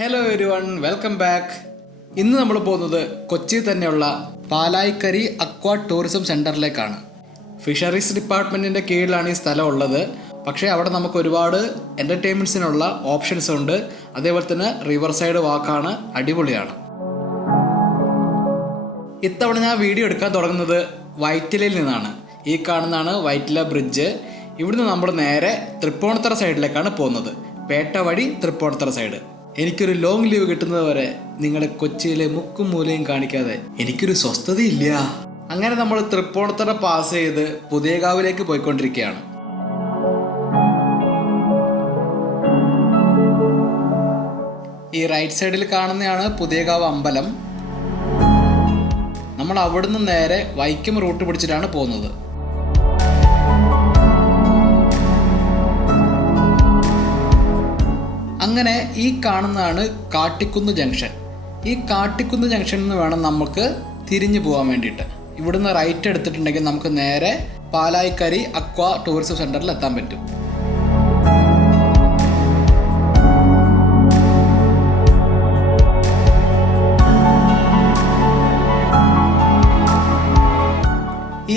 Hello everyone, welcome back. ഇന്ന് നമ്മൾ പോകുന്നത് കൊച്ചിയിൽ തന്നെയുള്ള പാലായിക്കരി അക്വാ ടൂറിസം സെൻറ്ററിലേക്കാണ്. ഫിഷറീസ് ഡിപ്പാർട്ട്മെൻറ്റിൻ്റെ കീഴിലാണ് ഈ സ്ഥലം ഉള്ളത്. പക്ഷേ അവിടെ നമുക്ക് ഒരുപാട് എൻ്റർടൈൻമെൻറ്റ്സിനുള്ള ഓപ്ഷൻസ് ഉണ്ട്. അതേപോലെ തന്നെ റിവർ സൈഡ് വാക്കാണ്, അടിപൊളിയാണ്. ഇത്തവണ ഞാൻ വീഡിയോ എടുക്കാൻ തുടങ്ങുന്നത് വൈറ്റിലയിൽ നിന്നാണ്. ഈ കാണുന്നതാണ് വൈറ്റില ബ്രിഡ്ജ്. ഇവിടുന്ന് നമ്മൾ നേരെ തൃപ്പൂണിത്തറ സൈഡിലേക്കാണ് പോകുന്നത്. പേട്ട വഴി തൃപ്പൂണിത്തറ സൈഡ്. എനിക്കൊരു ലോങ് ലീവ് കിട്ടുന്നത് വരെ നിങ്ങളെ കൊച്ചിയിലെ മുക്കും മൂലയും കാണിക്കാതെ എനിക്കൊരു സ്വസ്ഥതയില്ല. അങ്ങനെ നമ്മൾ തൃപ്പൂണിത്തറ പാസ് ചെയ്ത് പുതിയകാവിലേക്ക് പോയിക്കൊണ്ടിരിക്കുകയാണ്. ഈ റൈറ്റ് സൈഡിൽ കാണുന്നതാണ് പുതിയകാവ് അമ്പലം. നമ്മൾ അവിടുന്ന് നേരെ വൈക്കം റൂട്ട് പിടിച്ചിട്ടാണ് പോകുന്നത്. അങ്ങനെ ഈ കാണുന്നതാണ് കാട്ടിക്കുന്ന് ജംഗ്ഷൻ. ഈ കാട്ടിക്കുന്ന് ജംഗ്ഷനിൽ നിന്ന് വേണം നമുക്ക് തിരിഞ്ഞു പോകാൻ വേണ്ടിയിട്ട്. ഇവിടുന്ന് റൈറ്റ് എടുത്തിട്ടുണ്ടെങ്കിൽ നമുക്ക് നേരെ പാലായിക്കരി അക്വാ ടൂറിസം സെൻറ്ററിൽ എത്താൻ പറ്റും.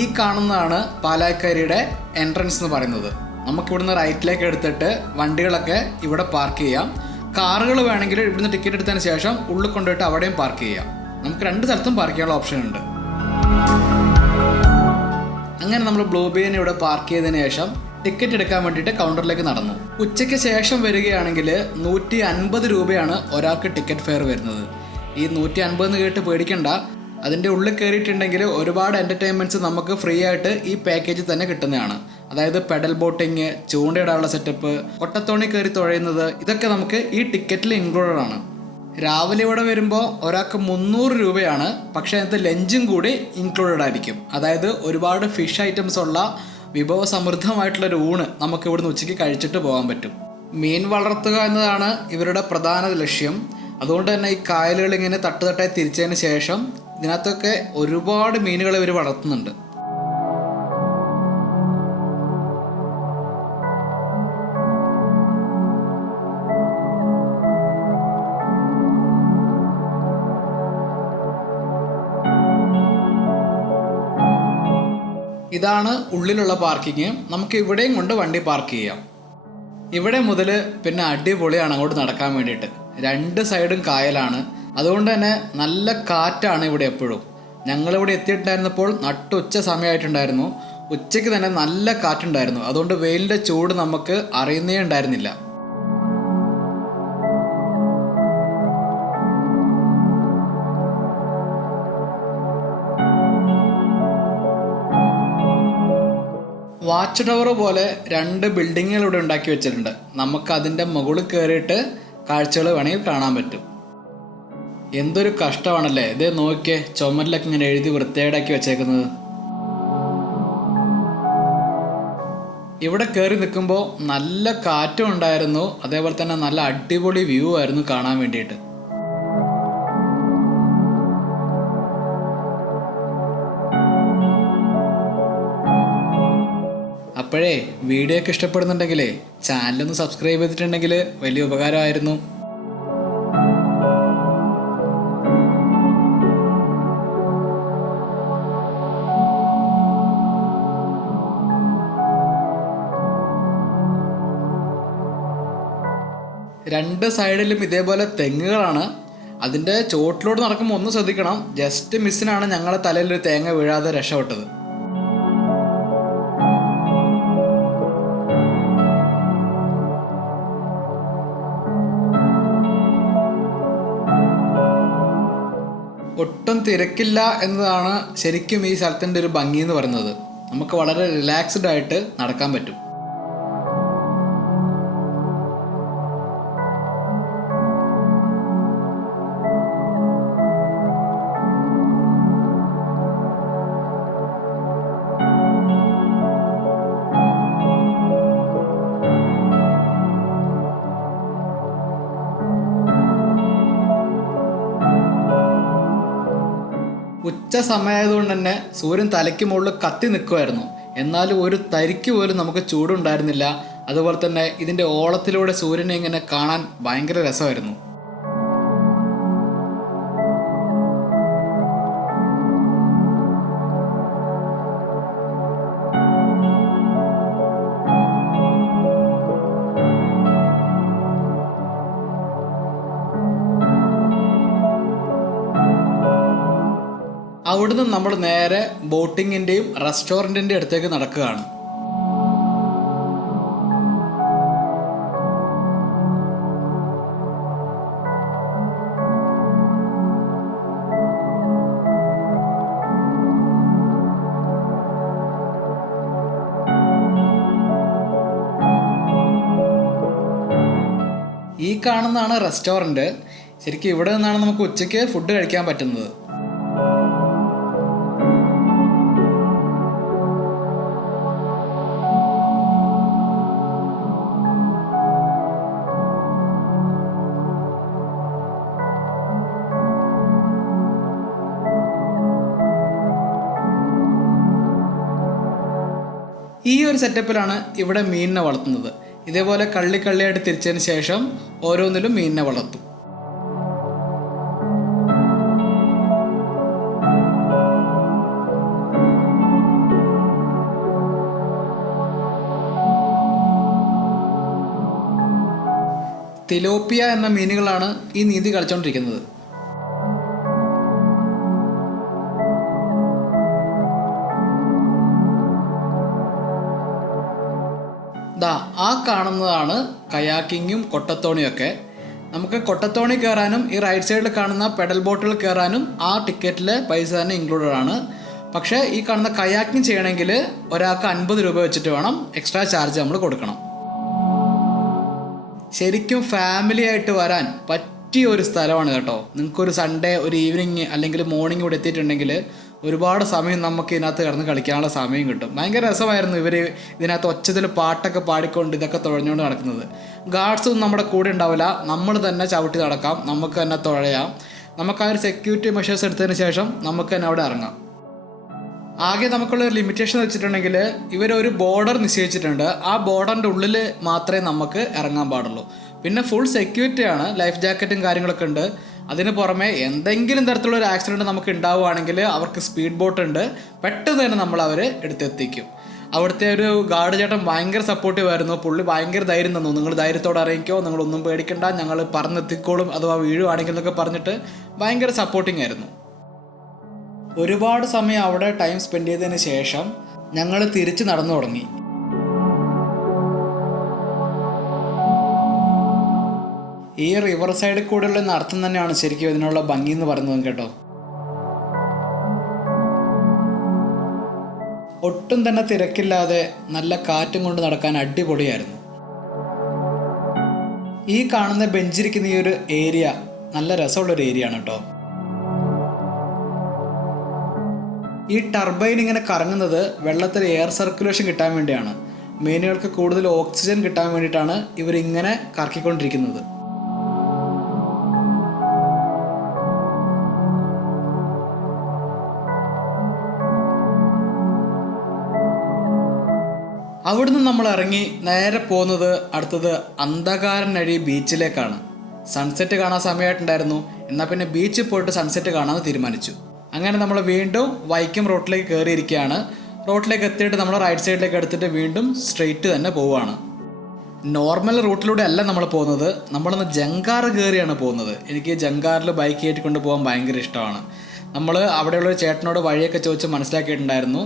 ഈ കാണുന്നതാണ് പാലായിക്കരിയുടെ എൻട്രൻസ് എന്ന് പറയുന്നത്. നമുക്കിവിടുന്ന് റൈറ്റിലേക്ക് എടുത്തിട്ട് വണ്ടികളൊക്കെ ഇവിടെ പാർക്ക് ചെയ്യാം. കാറുകൾ വേണമെങ്കിൽ ഇവിടുന്ന് ടിക്കറ്റ് എടുത്തതിന് ശേഷം ഉള്ളിൽ കൊണ്ടുപോയിട്ട് അവിടെയും പാർക്ക് ചെയ്യാം. നമുക്ക് രണ്ട് സ്ഥലത്തും പാർക്ക് ചെയ്യാനുള്ള ഓപ്ഷൻ ഉണ്ട്. അങ്ങനെ നമ്മൾ ബ്ലൂ ബീനെ ഇവിടെ പാർക്ക് ചെയ്തതിന് ശേഷം ടിക്കറ്റ് എടുക്കാൻ വേണ്ടിയിട്ട് കൗണ്ടറിലേക്ക് നടന്നു. ഉച്ചയ്ക്ക് ശേഷം വരികയാണെങ്കിൽ 150 രൂപയാണ് ഒരാൾക്ക് ടിക്കറ്റ് ഫെയർ വരുന്നത്. ഈ 150 എന്ന് കേട്ട് പേടിക്കണ്ട. അതിൻ്റെ ഉള്ളിൽ കയറിയിട്ടുണ്ടെങ്കിൽ ഒരുപാട് എൻ്റർടൈൻമെൻറ്റ്സ് നമുക്ക് ഫ്രീ ആയിട്ട് ഈ പാക്കേജിൽ തന്നെ കിട്ടുന്നതാണ്. അതായത് പെഡൽ ബോട്ടിങ്, ചൂണ്ടയിടാനുള്ള സെറ്റപ്പ്, കൊട്ടത്തോണി കയറി തുഴയുന്നത്, ഇതൊക്കെ നമുക്ക് ഈ ടിക്കറ്റിൽ ഇൻക്ലൂഡഡ് ആണ്. രാവിലെ ഇവിടെ വരുമ്പോൾ ഒരാൾക്ക് 300 രൂപയാണ്. പക്ഷേ അതിനകത്ത് ലഞ്ചും കൂടി ഇൻക്ലൂഡഡ് ആയിരിക്കും. അതായത് ഒരുപാട് ഫിഷ് ഐറ്റംസ് ഉള്ള വിഭവസമൃദ്ധമായിട്ടുള്ളൊരു ഊണ് നമുക്ക് ഇവിടുന്ന് ഉച്ചയ്ക്ക് കഴിച്ചിട്ട് പോകാൻ പറ്റും. മീൻ വളർത്തുക എന്നതാണ് ഇവരുടെ പ്രധാന ലക്ഷ്യം. അതുകൊണ്ട് തന്നെ ഈ കായലുകൾ ഇങ്ങനെ തട്ടുതട്ടായി തിരിച്ചതിന് ശേഷം ഇതിനകത്തൊക്കെ ഒരുപാട് മീനുകൾ ഇവർ വളർത്തുന്നുണ്ട്. ഇതാണ് ഉള്ളിലുള്ള പാർക്കിങ്. നമുക്ക് ഇവിടെയും കൊണ്ട് വണ്ടി പാർക്ക് ചെയ്യാം. ഇവിടെ മുതൽ പിന്നെ അടിപൊളിയാണ് അങ്ങോട്ട് നടക്കാൻ വേണ്ടിയിട്ട്. രണ്ട് സൈഡും കായലാണ്. അതുകൊണ്ട് തന്നെ നല്ല കാറ്റാണ് ഇവിടെ എപ്പോഴും. ഞങ്ങളിവിടെ എത്തിയിട്ടുണ്ടായിരുന്നപ്പോൾ നട്ടുച്ച സമയമായിട്ടുണ്ടായിരുന്നു. ഉച്ചയ്ക്ക് തന്നെ നല്ല കാറ്റുണ്ടായിരുന്നു. അതുകൊണ്ട് വെയിലിൻ്റെ ചൂട് നമുക്ക് അറിയുന്നേ ഉണ്ടായിരുന്നില്ല. വാച്ച് ടവർ പോലെ 2 ബിൽഡിങ്ങുകൾ ഇവിടെ ഉണ്ടാക്കി വെച്ചിട്ടുണ്ട്. നമുക്ക് അതിൻ്റെ മുകളിൽ കയറിയിട്ട് കാഴ്ചകൾ വേണമെങ്കിൽ കാണാൻ പറ്റും. എന്തൊരു കഷ്ടമാണല്ലേ. ഇതേ നോക്കിയേ, ചുമരിലൊക്കെ ഇങ്ങനെ എഴുതി വൃത്തികേടാക്കി വെച്ചേക്കുന്നത്. ഇവിടെ കയറി നിൽക്കുമ്പോൾ നല്ല കാറ്റും ഉണ്ടായിരുന്നു. അതേപോലെ തന്നെ നല്ല അടിപൊളി വ്യൂ ആയിരുന്നു കാണാൻ വേണ്ടിയിട്ട്. അപ്പോഴേ വീഡിയോ ഒക്കെ ഇഷ്ടപ്പെടുന്നുണ്ടെങ്കിലേ ചാനലൊന്ന് സബ്സ്ക്രൈബ് ചെയ്തിട്ടുണ്ടെങ്കിൽ വലിയ ഉപകാരമായിരുന്നു. രണ്ട് സൈഡിലും ഇതേപോലെ തെങ്ങുകളാണ്. അതിൻ്റെ ചോട്ടിലോട്ട് നടക്കുമ്പോൾ ഒന്ന് ശ്രദ്ധിക്കണം. ജസ്റ്റ് മിസ്സിനാണ് ഞങ്ങളെ തലയിൽ ഒരു തേങ്ങ വീഴാതെ രക്ഷപ്പെട്ടത്. ഒട്ടും തിരക്കില്ല എന്നതാണ് ശരിക്കും ഈ സ്ഥലത്തിൻ്റെ ഒരു ഭംഗി എന്ന് പറയുന്നത്. നമുക്ക് വളരെ റിലാക്സ്ഡ് ആയിട്ട് നടക്കാൻ പറ്റും. ഉച്ച സമയമായതുകൊണ്ട് തന്നെ സൂര്യൻ തലയ്ക്ക് മുകളിൽ കത്തി നിൽക്കുമായിരുന്നു. എന്നാലും ഒരു തരിക്ക് പോലും നമുക്ക് ചൂടുണ്ടായിരുന്നില്ല. അതുപോലെ തന്നെ ഇതിൻ്റെ ഓളത്തിലൂടെ സൂര്യനെ ഇങ്ങനെ കാണാൻ ഭയങ്കര രസമായിരുന്നു. അവിടുന്ന് നമ്മൾ നേരെ ബോട്ടിങ്ങിൻ്റെയും റെസ്റ്റോറൻറ്റിൻ്റെ അടുത്തേക്ക് നടക്കുകയാണ്. ഈ കാണുന്നതാണ് റെസ്റ്റോറൻറ്റ്. ശരിക്കും ഇവിടെ നിന്നാണ് നമുക്ക് ഉച്ചയ്ക്ക് ഫുഡ് കഴിക്കാൻ പറ്റുന്നത്. ഈ ഒരു സെറ്റപ്പിലാണ് ഇവിടെ മീനിനെ വളർത്തുന്നത്. ഇതേപോലെ കള്ളിയായിട്ട് തിരിച്ചതിന് ശേഷം ഓരോന്നിലും മീനിനെ വളർത്തും. തിലോപ്പിയ എന്ന മീനുകളാണ് ഈ നീന്തി കളിച്ചുകൊണ്ടിരിക്കുന്നത്. ആ കാണുന്നതാണ് കയാക്കിങ്ങും കൊട്ടത്തോണിയും ഒക്കെ. നമുക്ക് കൊട്ടത്തോണി കയറാനും ഈ റൈറ്റ് സൈഡിൽ കാണുന്ന പെഡൽ ബോട്ടിൽ കയറാനും ആ ടിക്കറ്റിലെ പൈസ തന്നെ ഇൻക്ലൂഡഡ് ആണ്. പക്ഷേ ഈ കാണുന്ന കയാക്കിങ് ചെയ്യണമെങ്കിൽ ഒരാൾക്ക് 50 രൂപ വെച്ചിട്ട് വേണം എക്സ്ട്രാ ചാർജ് നമ്മൾ കൊടുക്കണം. ശരിക്കും ഫാമിലി ആയിട്ട് വരാൻ പറ്റിയ ഒരു സ്ഥലമാണ് കേട്ടോ. നിങ്ങൾക്കൊരു സൺഡേ ഒരു ഈവനിങ് അല്ലെങ്കിൽ മോർണിംഗ് ഇവിടെ എത്തിയിട്ടുണ്ടെങ്കിൽ ഒരുപാട് സമയം നമുക്ക് ഇതിനകത്ത് കിടന്ന് കളിക്കാനുള്ള സമയം കിട്ടും. ഭയങ്കര രസമായിരുന്നു ഇവർ ഇതിനകത്ത് ഒച്ചത്തിൽ പാട്ടൊക്കെ പാടിക്കൊണ്ട് ഇതൊക്കെ തുഴഞ്ഞുകൊണ്ട് നടക്കുന്നത്. ഗാർഡ്സൊന്നും നമ്മുടെ കൂടെ ഉണ്ടാവില്ല, നമ്മൾ തന്നെ ചവിട്ടി നടക്കാം, നമുക്ക് തന്നെ തുഴയാം. നമുക്ക് ആ ഒരു സെക്യൂരിറ്റി മെഷേഴ്സ് എടുത്തതിന് ശേഷം നമുക്ക് തന്നെ അവിടെ ഇറങ്ങാം. ആകെ നമുക്കുള്ള ഒരു ലിമിറ്റേഷൻ വെച്ചിട്ടുണ്ടെങ്കിൽ ഇവരൊരു ബോർഡർ നിശ്ചയിച്ചിട്ടുണ്ട്. ആ ബോർഡറിൻ്റെ ഉള്ളിൽ മാത്രമേ നമുക്ക് ഇറങ്ങാൻ പാടുള്ളൂ. പിന്നെ ഫുൾ സെക്യൂരിറ്റിയാണ്, ലൈഫ് ജാക്കറ്റും കാര്യങ്ങളൊക്കെ ഉണ്ട്. അതിന് പുറമെ എന്തെങ്കിലും തരത്തിലുള്ള ഒരു ആക്സിഡൻറ്റ് നമുക്ക് ഉണ്ടാവുകയാണെങ്കിൽ അവർക്ക് സ്പീഡ് ബോട്ട് ഉണ്ട്, പെട്ടെന്ന് തന്നെ നമ്മൾ അവരെ എടുത്തെത്തിക്കും. അവിടുത്തെ ഒരു ഗാർഡ് ചേട്ടൻ ഭയങ്കര സപ്പോർട്ടീവ് ആയിരുന്നു. പുള്ളി ഭയങ്കര ധൈര്യം തന്നു, നിങ്ങൾ ധൈര്യത്തോടെ അറിയിക്കോ, നിങ്ങളൊന്നും പേടിക്കണ്ട, ഞങ്ങൾ പറഞ്ഞെത്തിക്കോളും, അഥവാ വീഴുവാണെങ്കിൽ എന്നൊക്കെ പറഞ്ഞിട്ട് ഭയങ്കര സപ്പോർട്ടിങ് ആയിരുന്നു. ഒരുപാട് സമയം അവിടെ ടൈം സ്പെൻഡ് ചെയ്തതിന് ശേഷം ഞങ്ങൾ തിരിച്ച് നടന്നു തുടങ്ങി. ഈ റിവർ സൈഡിൽ കൂടെയുള്ള നടത്തം തന്നെയാണ് ശരിക്കും ഇതിനുള്ള ഭംഗി എന്ന് പറയുന്നത് കേട്ടോ. ഒട്ടും തന്നെ തിരക്കില്ലാതെ നല്ല കാറ്റും കൊണ്ട് നടക്കാൻ അടിപൊളിയായിരുന്നു. ഈ കാണുന്ന ബെഞ്ചിരിക്കുന്ന ഈ ഒരു ഏരിയ നല്ല രസമുള്ളൊരു ഏരിയ ആണ് കേട്ടോ. ഈ ടർബൈൻ ഇങ്ങനെ കറങ്ങുന്നത് വെള്ളത്തിൽ എയർ സർക്കുലേഷൻ കിട്ടാൻ വേണ്ടിയാണ്. മീനുകൾക്ക് കൂടുതൽ ഓക്സിജൻ കിട്ടാൻ വേണ്ടിയിട്ടാണ് ഇവരിങ്ങനെ കറക്കിക്കൊണ്ടിരിക്കുന്നത്. അവിടുന്ന് നമ്മൾ ഇറങ്ങി നേരെ പോകുന്നത് അടുത്തത് അന്ധകാരനഴി ബീച്ചിലേക്കാണ്. സൺസെറ്റ് കാണാൻ സമയമായിട്ടുണ്ടായിരുന്നു. എന്നാൽ പിന്നെ ബീച്ചിൽ പോയിട്ട് സൺസെറ്റ് കാണാമെന്ന് തീരുമാനിച്ചു. അങ്ങനെ നമ്മൾ വീണ്ടും വൈക്കം റോട്ടിലേക്ക് കയറിയിരിക്കുകയാണ്. റോട്ടിലേക്ക് എത്തിയിട്ട് നമ്മൾ റൈറ്റ് സൈഡിലേക്ക് എടുത്തിട്ട് വീണ്ടും സ്ട്രെയിറ്റ് തന്നെ പോവുകയാണ്. നോർമൽ റൂട്ടിലൂടെ അല്ല നമ്മൾ പോകുന്നത്, നമ്മളൊന്ന് ജങ്കാർ കയറിയാണ് പോകുന്നത്. എനിക്ക് ജങ്കാറിൽ ബൈക്ക് കയറ്റിക്കൊണ്ട് പോകാൻ ഭയങ്കര ഇഷ്ടമാണ്. നമ്മൾ അവിടെയുള്ളൊരു ചേട്ടനോട് വഴിയൊക്കെ ചോദിച്ച് മനസ്സിലാക്കിയിട്ടുണ്ടായിരുന്നു.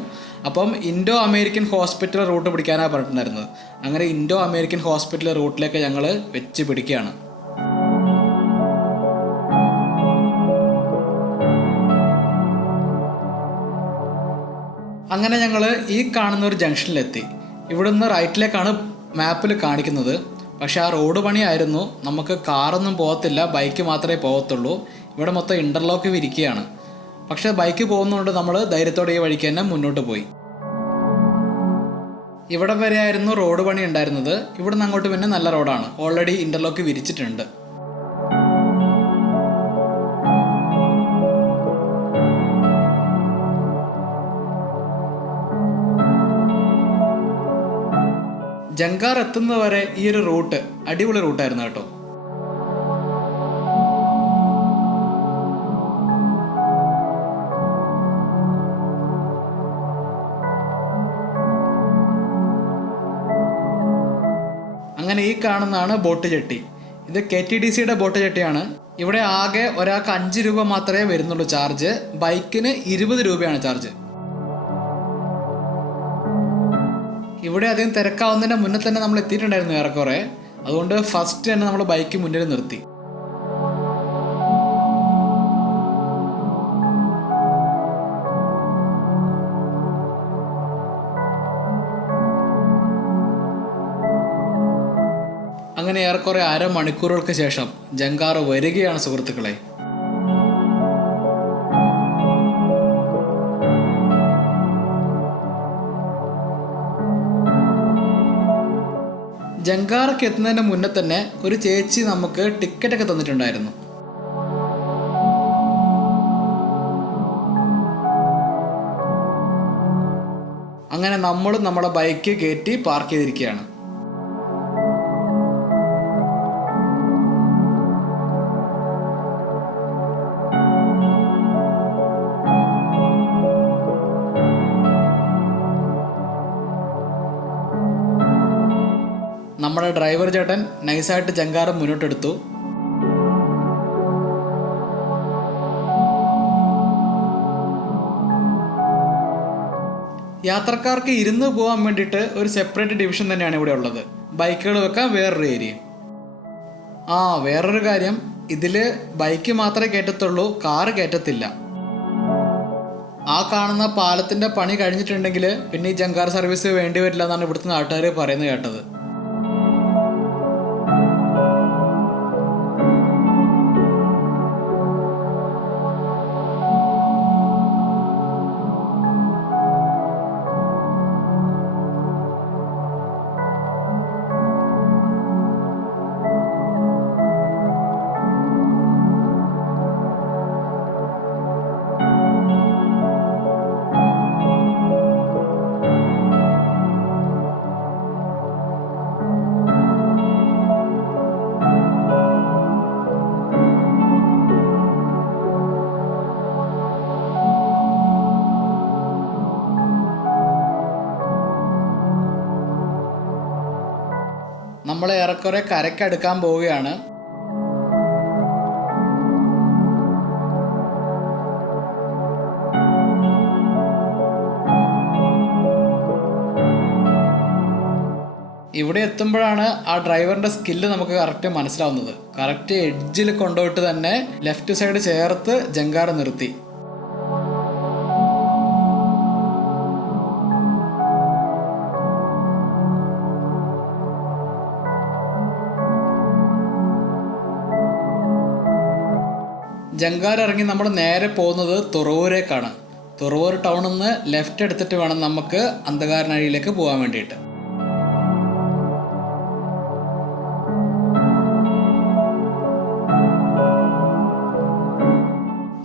അപ്പം ഇൻഡോ അമേരിക്കൻ ഹോസ്പിറ്റൽ റൂട്ട് പിടിക്കാനാണ് പറഞ്ഞിട്ടുണ്ടായിരുന്നത്. അങ്ങനെ ഇൻഡോ അമേരിക്കൻ ഹോസ്പിറ്റൽ റൂട്ടിലേക്ക് ഞങ്ങൾ വെച്ച് പിടിക്കുകയാണ്. അങ്ങനെ ഞങ്ങൾ ഈ കാണുന്ന ഒരു ജംഗ്ഷനിലെത്തി. ഇവിടുന്ന് റൈറ്റിലേക്കാണ് മാപ്പിൽ കാണിക്കുന്നത്. പക്ഷേ ആ റോഡ് പണിയായിരുന്നു, നമുക്ക് കാറൊന്നും പോകത്തില്ല, ബൈക്ക് മാത്രമേ പോകത്തുള്ളൂ. ഇവിടെ മൊത്തം ഇൻ്റർലോക്ക് വിരിക്കുകയാണ്. പക്ഷേ ബൈക്ക് പോകുന്നതുകൊണ്ട് നമ്മൾ ധൈര്യത്തോടെ ഈ വഴിക്ക് തന്നെ മുന്നോട്ട് പോയി. ഇവിടെ വരെ ആയിരുന്നു റോഡ് പണി ഉണ്ടായിരുന്നത്. ഇവിടുന്ന് അങ്ങോട്ട് പിന്നെ നല്ല റോഡാണ്, ഓൾറെഡി ഇൻ്റർലോക്ക് വിരിച്ചിട്ടുണ്ട്. ജങ്കാർ എത്തുന്നവരെ ഈ ഒരു റൂട്ട് അടിപൊളി റൂട്ടായിരുന്നു കേട്ടോ. അങ്ങനെ ഈ കാണുന്നതാണ് ബോട്ട് ജെട്ടി. ഇത് KTDCയുടെ ബോട്ട് ജെട്ടിയാണ്. ഇവിടെ ആകെ ഒരാൾക്ക് 5 രൂപ മാത്രമേ വരുന്നുള്ളൂ ചാർജ്. ബൈക്കിന് 20 രൂപയാണ് ചാർജ്. ഇവിടെ അധികം തിരക്കാവുന്നതിൻ്റെ മുന്നേ തന്നെ നമ്മൾ എത്തിയിട്ടുണ്ടായിരുന്നു ഏറെക്കുറെ. അതുകൊണ്ട് ഫസ്റ്റ് തന്നെ നമ്മൾ ബൈക്ക് മുന്നിൽ നിർത്തി. അങ്ങനെ ഏറെക്കുറെ അരമണിക്കൂറുകൾക്ക് ശേഷം ജങ്കാർ വരികയാണ് സുഹൃത്തുക്കളെ. ജങ്കാർക്ക് എത്തുന്നതിന് മുന്നേ തന്നെ ഒരു ചേച്ചി നമുക്ക് ടിക്കറ്റൊക്കെ തന്നിട്ടുണ്ടായിരുന്നു. അങ്ങനെ നമ്മളും നമ്മുടെ ബൈക്ക് കയറ്റി പാർക്ക് ചെയ്തിരിക്കുകയാണ്. നമ്മുടെ ഡ്രൈവർ ചേട്ടൻ നൈസായിട്ട് ജങ്കാർ മുന്നോട്ടെടുത്തു. യാത്രക്കാർക്ക് ഇരുന്ന് പോകാൻ വേണ്ടിയിട്ട് ഒരു സെപ്പറേറ്റ് ഡിവിഷൻ തന്നെയാണ് ഇവിടെ ഉള്ളത്. ബൈക്കുകൾ വെക്കാൻ വേറൊരു ഏരിയ. വേറൊരു കാര്യം, ഇതിൽ ബൈക്ക് മാത്രമേ കയറ്റത്തുള്ളൂ, കാറ് കയറ്റത്തില്ല. ആ കാണുന്ന പാലത്തിൻ്റെ പണി കഴിഞ്ഞിട്ടുണ്ടെങ്കിൽ പിന്നെ ഈ ജങ്കാർ സർവീസ് വേണ്ടി വരില്ല എന്നാണ് ഇവിടുത്തെ നാട്ടുകാർ പറയുന്നത് കേട്ടത്. നമ്മൾ ഏറെക്കുറെ കരയ്ക്കടുക്കാൻ പോവുകയാണ്. ഇവിടെ എത്തുമ്പോഴാണ് ആ ഡ്രൈവറിൻ്റെ സ്കില്ല് നമുക്ക് കറക്റ്റ് മനസ്സിലാവുന്നത്. കറക്റ്റ് എഡ്ജിൽ കൊണ്ടുപോയിട്ട് തന്നെ ലെഫ്റ്റ് സൈഡ് ചേർത്ത് ജങ്കാർ നിർത്തി. ജങ്കാർ ഇറങ്ങി നമ്മൾ നേരെ പോകുന്നത് തുറവൂരേക്കാണ്. തുറവൂർ ടൗണിൽ നിന്ന് ലെഫ്റ്റ് എടുത്തിട്ട് വേണം നമുക്ക് അന്ധകാരനഴിയിലേക്ക് പോകാൻ വേണ്ടിയിട്ട്.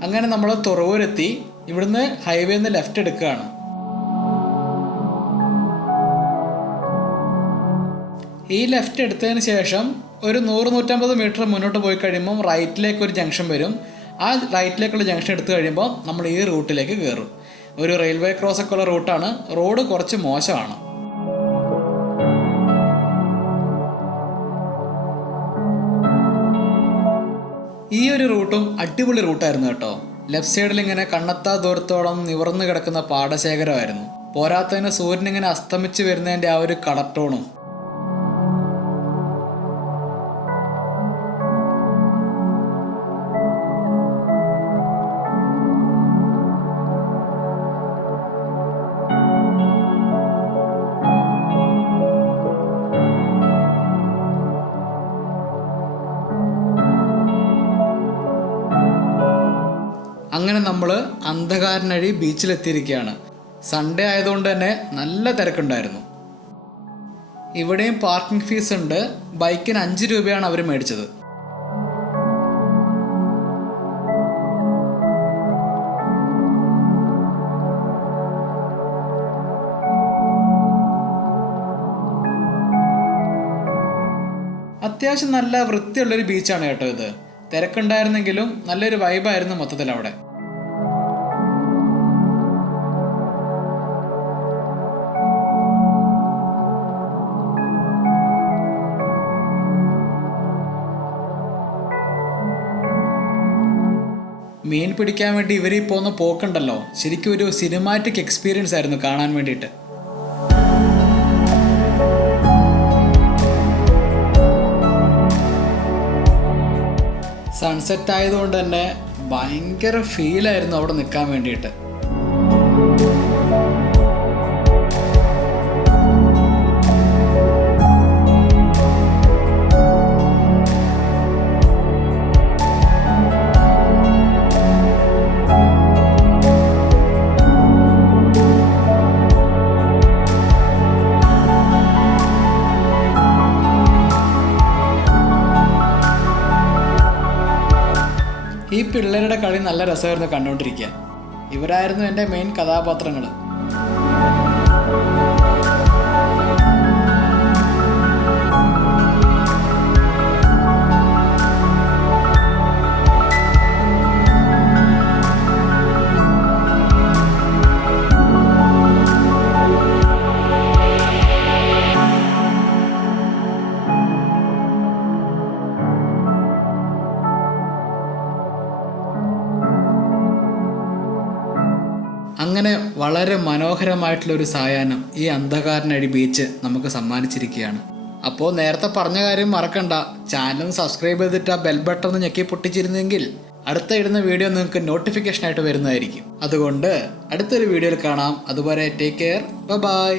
അങ്ങനെ നമ്മൾ തുറവൂരെത്തി. ഇവിടുന്ന് ഹൈവേന്ന് ലെഫ്റ്റ് എടുക്കുകയാണ്. ഈ ലെഫ്റ്റ് എടുത്തതിന് ശേഷം ഒരു 100-150 മീറ്റർ മുന്നോട്ട് പോയി കഴിയുമ്പം റൈറ്റിലേക്ക് ഒരു ജംഗ്ഷൻ വരും. ആ റൈറ്റിലേക്കുള്ള ജംഗ്ഷൻ എടുത്തു കഴിയുമ്പോൾ നമ്മൾ ഈ റൂട്ടിലേക്ക് കയറും. ഒരു റെയിൽവേ ക്രോസ് ഒക്കെ ഉള്ള റൂട്ടാണ്. റോഡ് കുറച്ച് മോശമാണ്. ഈ ഒരു റൂട്ടും അടിപൊളി റൂട്ടായിരുന്നു കേട്ടോ. ലെഫ്റ്റ് സൈഡിൽ ഇങ്ങനെ കണ്ണെത്താ ദൂരത്തോളം നിവർന്നു കിടക്കുന്ന പാടശേഖരമായിരുന്നു. പോരാത്തതിന് സൂര്യൻ ഇങ്ങനെ അസ്തമിച്ച് വരുന്നതിൻ്റെ ആ ഒരു കളർ ടോണും. അങ്ങനെ നമ്മൾ അന്ധകാരനഴി ബീച്ചിലെത്തിയിരിക്കുകയാണ്. സൺഡേ ആയതുകൊണ്ട് തന്നെ നല്ല തിരക്കുണ്ടായിരുന്നു. ഇവിടെയും പാർക്കിംഗ് ഫീസ് ഉണ്ട്. ബൈക്കിന് 5 രൂപയാണ് അവർ മേടിച്ചത്. അത്യാവശ്യം നല്ല വൃത്തിയുള്ളൊരു ബീച്ചാണ് കേട്ടോ ഇത്. തിരക്കുണ്ടായിരുന്നെങ്കിലും നല്ലൊരു വൈബായിരുന്നു മൊത്തത്തിൽ അവിടെ. മീൻ പിടിക്കാൻ വേണ്ടി ഇവർ ഈ പോകുന്ന പോക്കുണ്ടല്ലോ, ശരിക്കും ഒരു സിനിമാറ്റിക് എക്സ്പീരിയൻസ് ആയിരുന്നു കാണാൻ വേണ്ടിയിട്ട്. സൺസെറ്റ് ആയതുകൊണ്ട് തന്നെ ഭയങ്കര ഫീലായിരുന്നു അവിടെ നിൽക്കാൻ വേണ്ടിയിട്ട്. ഈ പിള്ളേരുടെ കളി നല്ല രസമായിരുന്നു കണ്ടുകൊണ്ടിരിക്കാൻ. ഇവരായിരുന്നു എൻ്റെ മെയിൻ കഥാപാത്രങ്ങൾ. അങ്ങനെ വളരെ മനോഹരമായിട്ടുള്ളൊരു സായാഹ്നം ഈ അന്ധകാരനഴി ബീച്ച് നമുക്ക് സമ്മാനിച്ചിരിക്കുകയാണ്. അപ്പോൾ നേരത്തെ പറഞ്ഞ കാര്യം മറക്കണ്ട, ചാനൽ സബ്സ്ക്രൈബ് ചെയ്തിട്ട് ആ ബെൽ ബട്ടൺ ഒന്ന് ഞെക്കി പൊട്ടിച്ചിരുന്നെങ്കിൽ അടുത്ത ഇടുന്ന വീഡിയോ നിങ്ങൾക്ക് നോട്ടിഫിക്കേഷൻ ആയിട്ട് വരുന്നതായിരിക്കും. അതുകൊണ്ട് അടുത്തൊരു വീഡിയോയിൽ കാണാം. അതുവരെ ടേക്ക് കെയർ, ബൈ.